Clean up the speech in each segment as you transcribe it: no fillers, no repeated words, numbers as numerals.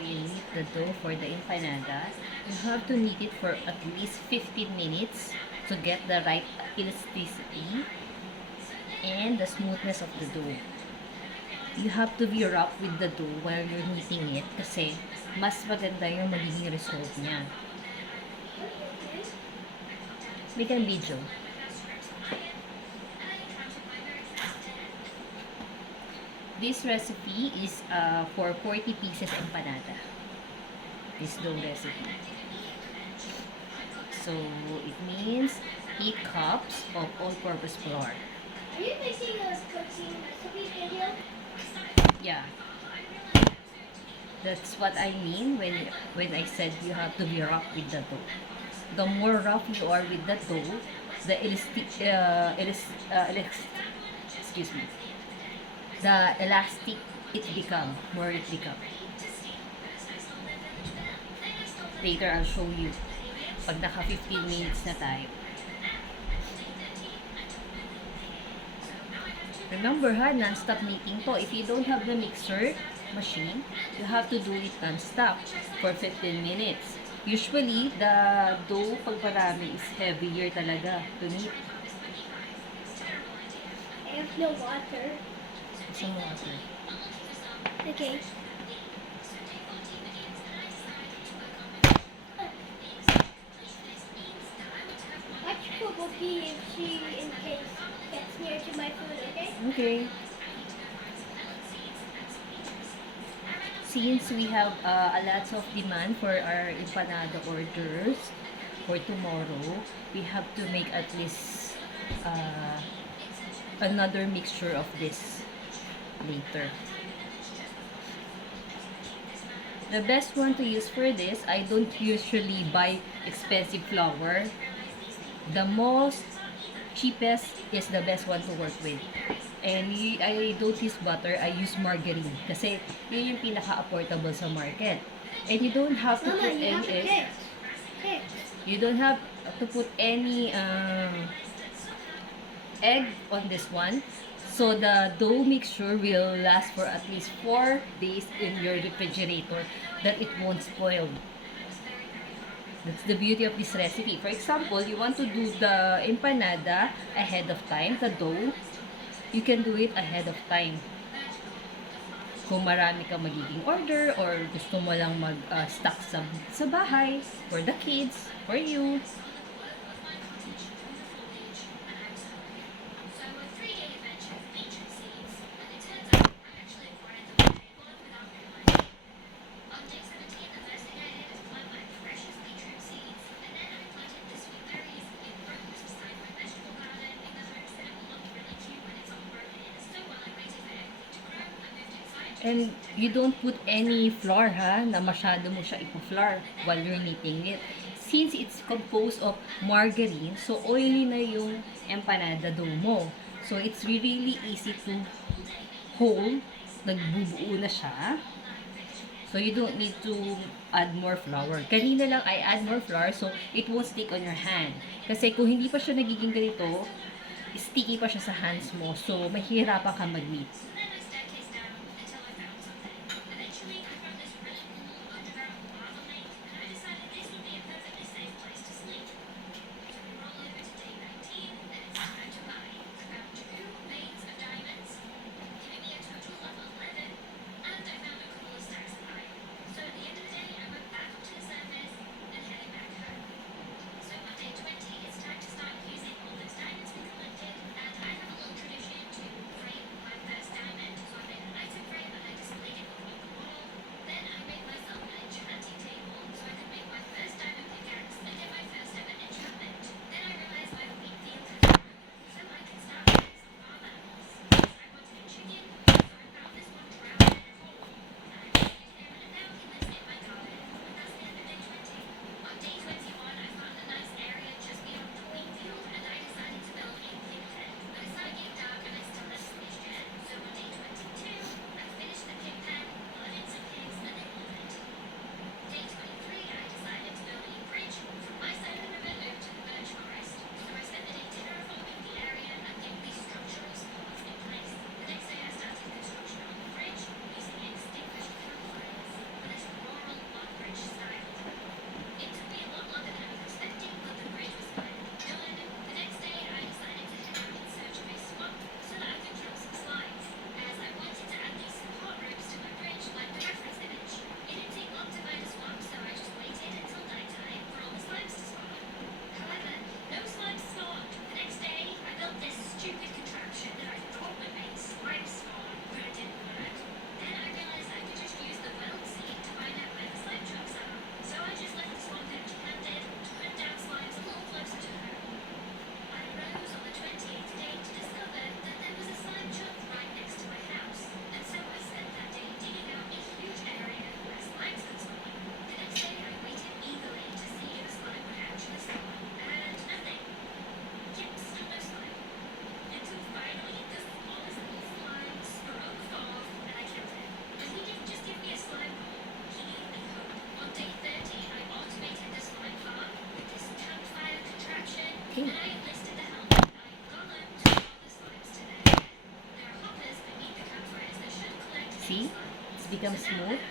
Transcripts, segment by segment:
you knead the dough for the empanada. You have to knead it for at least 15 minutes to get the right elasticity and the smoothness of the dough. You have to be rough with the dough while you're kneading it kasi mas maganda yung magiging result niya. Make a video. This recipe is for 40 pieces empanada. This dough recipe. So, it means 8 cups of all-purpose flour. Are you making a cooking recipe video? Yeah. That's what I mean when I said you have to be rough with the dough. The more rough you are with the dough, the excuse me, the elastic more it become. Later, I'll show you. Pag naka 15 minutes na tayo. Remember ha, non-stop kneading to. If you don't have the mixer machine, you have to do it non-stop for 15 minutes. Usually, the dough pag marami is heavier talaga to knead. I have no water. Some water. Okay. Watch for Bookie if she, in case, gets near to my food, okay? Okay. Since we have a lot of demand for our empanada orders for tomorrow, we have to make at least another mixture of this later. The best one to use for this, I don't usually buy expensive flour. The most cheapest is the best one to work with. And I don't use butter, I use margarine. Kasi yun yung pinaka-affordable sa market. And you don't have to Mama, put you have any to egg. pick. You don't have to put any egg on this one. So the dough mixture will last for at least 4 days in your refrigerator that it won't spoil. That's the beauty of this recipe. For example, you want to do the empanada ahead of time, the dough, you can do it ahead of time. Kung marami kang magiging order or gusto mo lang mag-stock sa bahay, for the kids, for you. And you don't put any flour ha, na masyado mo siya ipo-flour while you're kneading it. Since it's composed of margarine, so oily na yung empanada dough mo. So it's really easy to hold, nagbubuo na siya. So you don't need to add more flour. Kanina lang I add more flour so it won't stick on your hand. Kasi kung hindi pa siya nagiging ganito, sticky pa siya sa hands mo. So mahirapan ka mag-knead. Okay. See? It's become smooth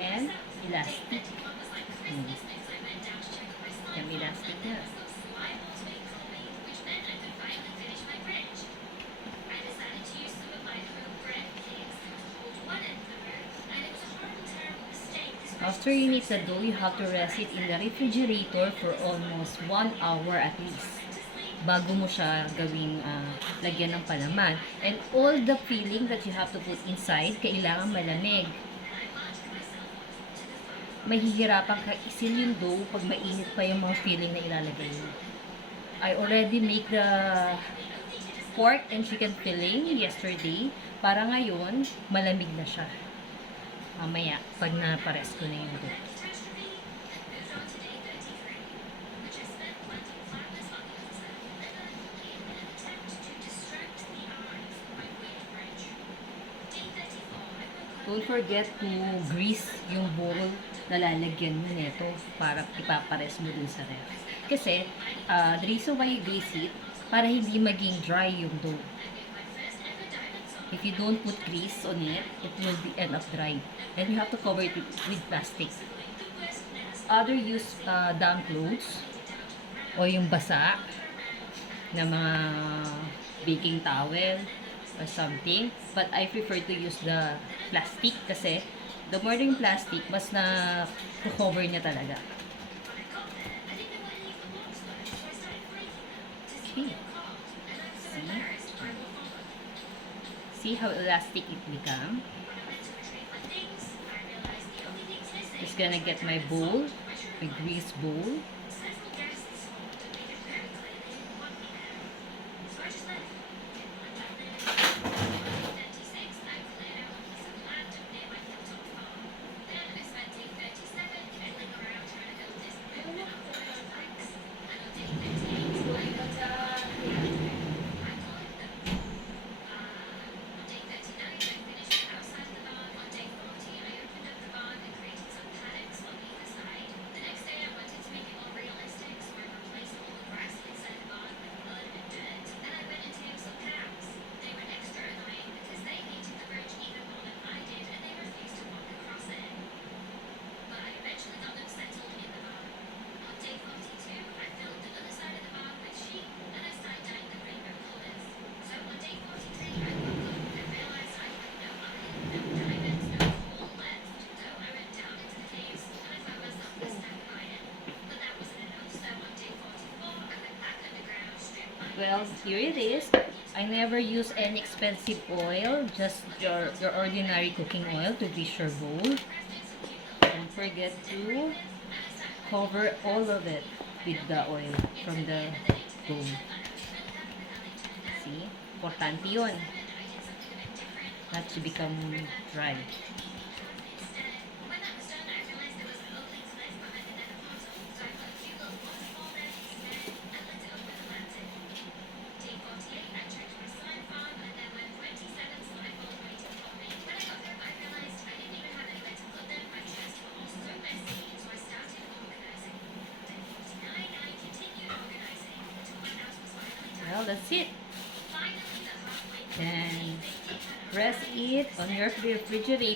and elastic. Hmm. Become elastic na. After you knead the dough, you have to rest it in the refrigerator for almost 1 hour at least bago mo siya gawing lagyan ng palaman. And all the filling that you have to put inside, kailangan malamig. Mahihirapan ka isil yung dough pag mainit pa yung mga filling na ilalagay mo. I already make the pork and chicken filling yesterday para ngayon malamig na siya. Mamaya, pag napares ko na yung dough. Don't forget to grease yung bowl na lalagyan mo nito para ipapares mo dun sa ref. Kasi, the reason why you grease it, para hindi maging dry yung dough. If you don't put grease on it, it will end up dry. And you have to cover it with plastic. Other use damp clothes o yung basa na mga baking towel or something. But I prefer to use the plastic kasi the more yung plastic, mas na cover niya talaga. Okay. See how elastic it become? Just gonna get my bowl, my grease bowl. Well, here it is. I never use any expensive oil, just your ordinary cooking oil to grease your bowl. Don't forget to cover all of it with the oil from the dough. See? Importante yun. Not to become dry. Well, that's it. Then, rest it on your refrigerator.